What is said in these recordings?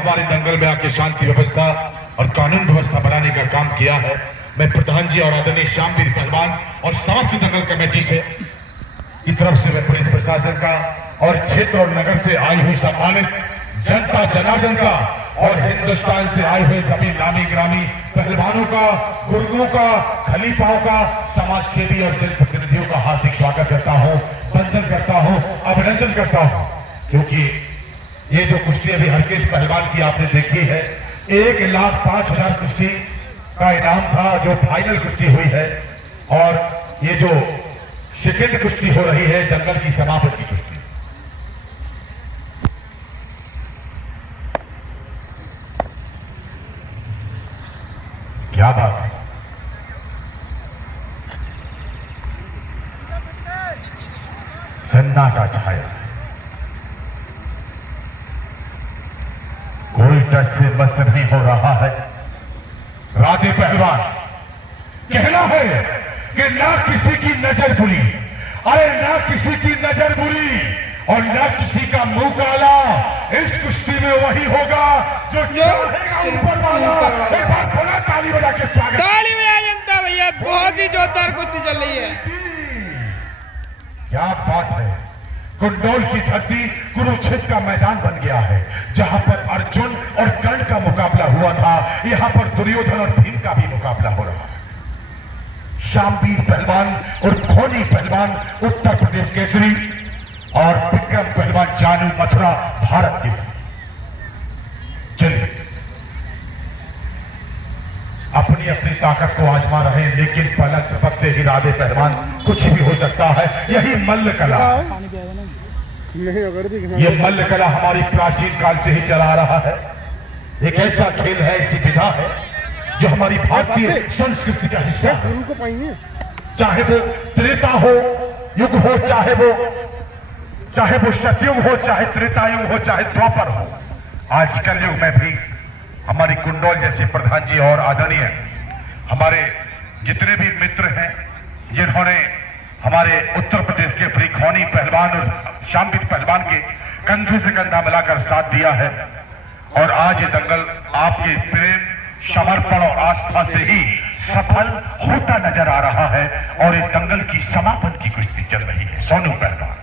इस बार दंगल में आके शांति व्यवस्था और कानून व्यवस्था बनाने का काम किया है। मैं प्रधान जी और आदरणीय श्यामवीर पहलवान और समस्त दंगल कमेटी से की तरफ से मैं पुलिस प्रशासन का और क्षेत्र और नगर से आई हुई सम्मानित जनता जनार्दन का और हिंदुस्तान से आए हुए सभी नामी ग्रामी पहलवानों का, गुरुओं का, खलीफाओं का, समाज सेवी और जनप्रतिनिधियों का हार्दिक स्वागत करता हूं, वंदन करता हूं, अभिनंदन करता हूं। क्योंकि ये जो कुश्ती अभी हरकेश पहलवान की आपने देखी है, 1,05,000 कुश्ती का इनाम था जो फाइनल कुश्ती हुई है, और ये जो सेकेंड कुश्ती हो रही है दंगल की समापन की कुश्ती। क्या बात है, सन्नाटा छाया है, कोई टच से बस नहीं हो रहा है। राधे पहलवान कहना है कि ना किसी की नजर बुरी, अरे ना किसी की नजर बुरी और ना किसी का मुंह काला। इस कुश्ती में वही होगा जो चाहेगा ऊपर वाला। एक बार थोड़ा ताली बजा के स्वागत। ताली बजा जनता भैया, बहुत ही जोरदार कुश्ती चल रही है। क्या बात है, कुंडोल की धरती कुरुक्षेत्र का मैदान बन गया है। जहां पर अर्जुन और कर्ण का मुकाबला हुआ था, यहां पर दुर्योधन और भीम का भी मुकाबला हो रहा है। श्यामवीर पहलवान और खोनी पहलवान उत्तर प्रदेश केसरी और विक्रम पहलवान जानू मथुरा भारत केसरी। चलिए अपनी अपनी ताकत को आजमा रहे हैं, लेकिन पलक झपकते ही राधे पहलवान कुछ भी हो सकता है। यही मल्ल कला, ये मल्ल कला हमारी प्राचीन काल से ही चला आ रहा है। एक ऐसा खेल है, ऐसी विधा है जो हमारी भारतीय संस्कृति का हिस्सा है। चाहे वो त्रेता हो युग हो, चाहे वो सतयुग हो, चाहे त्रेता युग हो, चाहे द्वापर हो, आज कलयुग में भी हमारी कुंडोल जैसे प्रधान जी और आदरणीय हमारे जितने भी मित्र हैं जिन्होंने हमारे उत्तर प्रदेश के फ्री खोनी पहलवान और श्यामवीर पहलवान के कंधे से कंधा मिलाकर साथ दिया है। और आज ये दंगल आपके प्रेम, समर्पण और आस्था से ही सफल होता नजर आ रहा है। और ये दंगल की समापन की कुश्ती चल रही है। सोनू पहलवान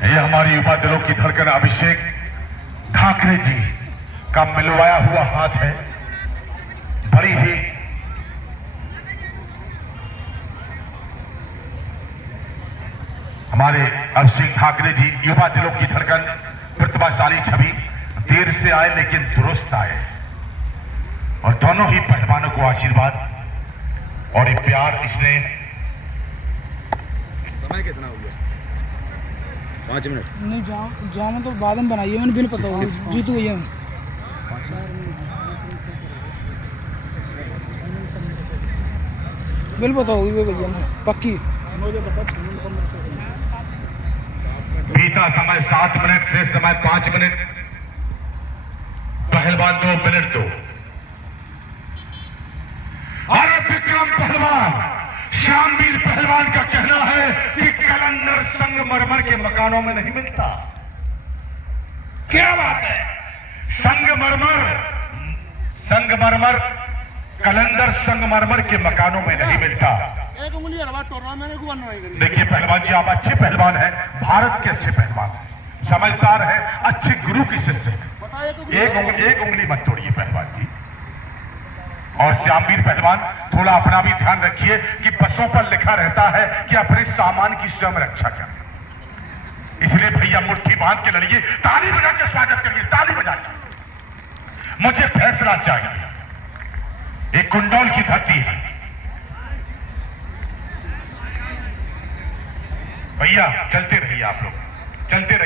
ये हमारी युवा दिलों की धड़कन अभिषेक ठाकरे जी का मिलवाया हुआ हाथ है। बड़ी ही हमारे अभिषेक ठाकरे जी युवा दिलों की धड़कन, प्रतिभाशाली छवि, देर से आए लेकिन दुरुस्त आए। और दोनों ही पहलवानों को आशीर्वाद और ये प्यार। इसने समय कितना हो गया? 5 मिनट नहीं, जाम तो बाद में बनाइए, मैंने बिल पता होगा जीतू भैया। बिल पता होगी भैया ने पक्की। बीता समय 7 मिनट से समय 5 मिनट, पहलवान 2 मिनट 2। अरे विक्रम पहलवान, श्यामवीर पहलवान का कहना है कि कलंदर संगमरमर के मकानों में नहीं मिलता। क्या बात है, संगमरमर कलंदर संगमरमर के मकानों में नहीं मिलता। देखिए पहलवान जी, आप अच्छे पहलवान हैं, भारत के अच्छे पहलवान हैं, समझदार हैं, अच्छे गुरु की शिष्य हैं। एक उंगली मत तोड़िए पहलवान जी। और श्यामवीर पहलवान थोड़ा अपना भी ध्यान रखिए कि बसों पर लिखा रहता है कि अपने सामान की स्वयं रक्षा करें। इसलिए भैया मुट्ठी बांध के लड़िए, ताली बजा के स्वागत करिए, ताली बजा के। मुझे फैसला चाहिए, एक कुंडोल की धरती है भैया। चलते रहिए आप लोग, चलते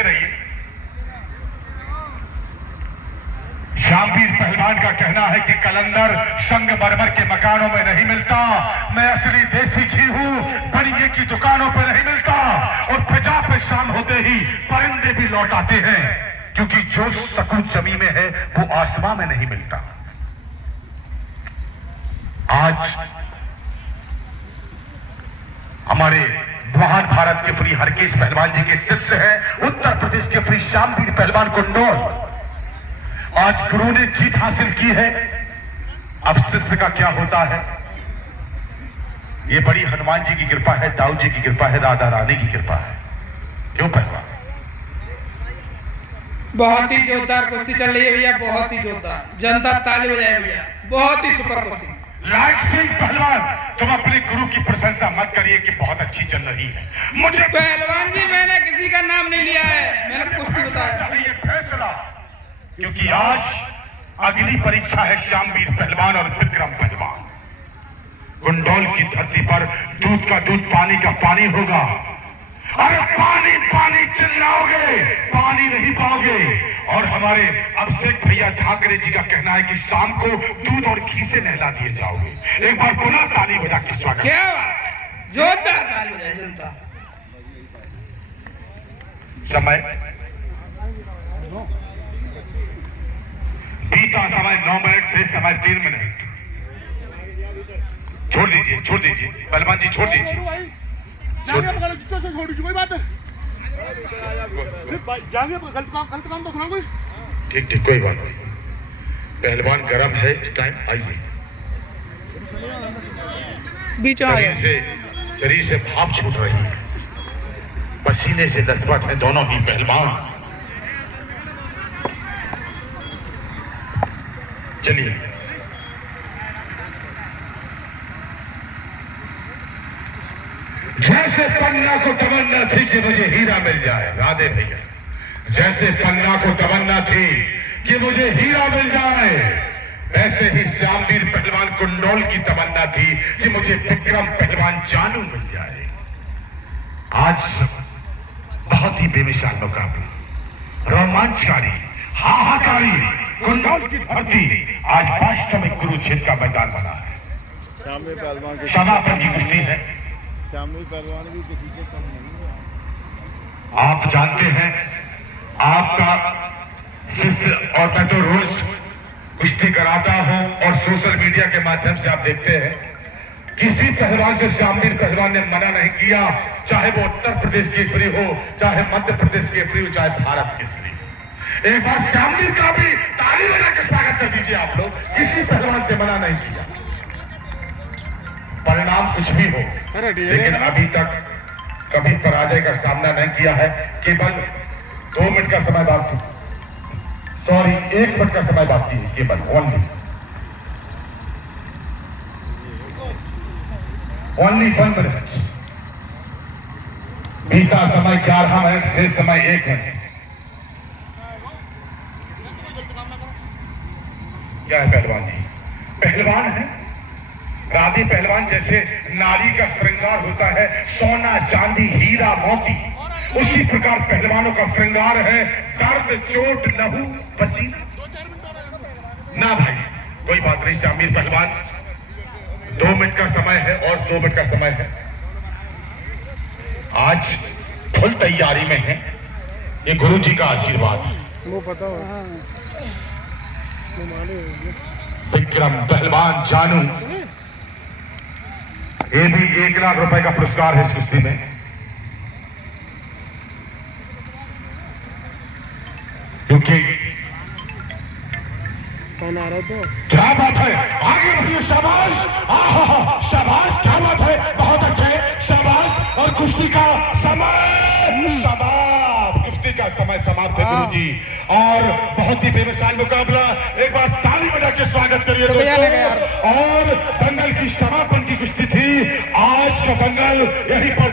रहिए। श्यामवीर पहलवान का कहना है कि कलंदर संगमरमर के मकानों में नहीं मिलता। मैं असली देसी घी हूं, बनिए की दुकानों पर नहीं मिलता। और प्रजा पे शाम होते ही परिंदे भी लौट आते हैं, क्योंकि जो सुकून जमीन में है वो आसमां में नहीं मिलता। आज हमारे महान भारत के फ्री हरकेश पहलवान जी के शिष्य हैं उत्तर प्रदेश के फ्री श्यामवीर पहलवान कुंडोल। आज गुरु ने जीत हासिल की है। अब शिष्य का क्या होता है, ये बड़ी हनुमान जी की कृपा है, दाऊ जी की कृपा है, राधा रानी की कृपा है। क्यों पहलवान? बहुत ही जोरदार कुश्ती चल रही है भैया, बहुत ही जोरदार। जनता ताली बजाए भैया, बहुत ही सुपर कुश्ती। लाइक सिंह पहलवान, तुम अपने गुरु की प्रशंसा मत करिए कि बहुत अच्छी चल रही है। मुझे पहलवान जी मैंने किसी का नाम नहीं लिया है, मैंने कुश्ती बताया। ये फैसला, क्योंकि आज अगली परीक्षा है श्यामवीर पहलवान और विक्रम पहलवान। कुंडोल की धरती पर दूध का दूध, पानी का पानी होगा। अरे पानी पानी चिल्लाओगे, पानी नहीं पाओगे। और हमारे अभिषेक भैया ठाकरे जी का कहना है कि शाम को दूध और घी से नहला दिए जाओगे। एक बार पुनः ताली बजा के स्वागत। क्या बात, जोरदार ताली बजाए जनता। समय बीता, समय 9 मिनट से समय 3 मिनट। छोड़ दीजिए, छोड़ दीजिए पहलवान जी, छोड़ दीजिए। छोड़ दीजिए, कोई बात है। जाएंगे, गलत काम तो सुना कोई। ठीक ठीक, कोई बात नहीं। पहलवान गर्म है इस टाइम, आइए। बीच में शरीर से भाप छूट रही है, पसीने से लथपथ है दोनों ही पहलवान। चलिए, जैसे पन्ना को तमन्ना थी कि मुझे हीरा मिल जाए, राधे भैया, जैसे पन्ना को तमन्ना थी कि मुझे हीरा मिल जाए, ऐसे ही श्यामवीर पहलवान कुंडोल की तमन्ना थी कि मुझे विक्रम पहलवान जानू मिल जाए। आज बहुत ही बेमिसाल मुकाबला, रोमांचकारी, हाहाकारी, कुंडोल की धरती आज वास्तविक कुरुक्षेत्र का मैदान बना है। श्यामवीर पहलवान की समापन की कुश्ती है। श्यामवीर पहलवान भी किसी से कम नहीं है। आप जानते हैं, आपका शिष्य और मैं तो रोज कुश्ती कराता हूं और सोशल मीडिया के माध्यम से आप देखते हैं, किसी पहलवान से श्यामवीर पहलवान ने मना नहीं किया, चाहे वो उत्तर प्रदेश केसरी हो, चाहे मध्य प्रदेश केसरी हो, चाहे भारत केसरी हो। एक बार श्यामवीर का भी ताली बजा के स्वागत कर दीजिए आप लोग। किसी पहलवान से मना नहीं किया, परिणाम कुछ भी हो, लेकिन अभी तक कभी पराजय का सामना नहीं किया है। केवल 2 मिनट का समय बाकी, सॉरी 1 मिनट का समय बाकी है, केवल ओनली 1 मिनट। बीता समय 11 मिनट से समय 1 मिनट। क्या है पहलवान जी? पहलवान है राधी पहलवान, जैसे नारी का श्रृंगार होता है सोना चांदी हीरा मोती, उसी प्रकार पहलवानों का श्रृंगार है दर्द चोट लहू पसीना। ना भाई, कोई बात नहीं। श्यामवीर पहलवान 2 मिनट का समय है और 2 मिनट का समय है। आज फुल तैयारी में है, ये गुरु जी का आशीर्वाद। वो पता हो विक्रम पहलवान जानू, ये भी 1 लाख रुपए का पुरस्कार है इस कुश्ती में। क्योंकि क्या बात है, आगे बढ़िए, शाबाश, आहा शाबाश, क्या बात है, बहुत अच्छे, शाबाश। और कुश्ती का समय समाप्त, कुश्ती का समय समाप्त है गुरु जी, और बहुत ही बेमिसाल मुकाबला। एक बार ताली बजा के स्वागत करिए दोस्तों। और दंगल की समापन की कुश्ती थी, आज का दंगल यहीं पर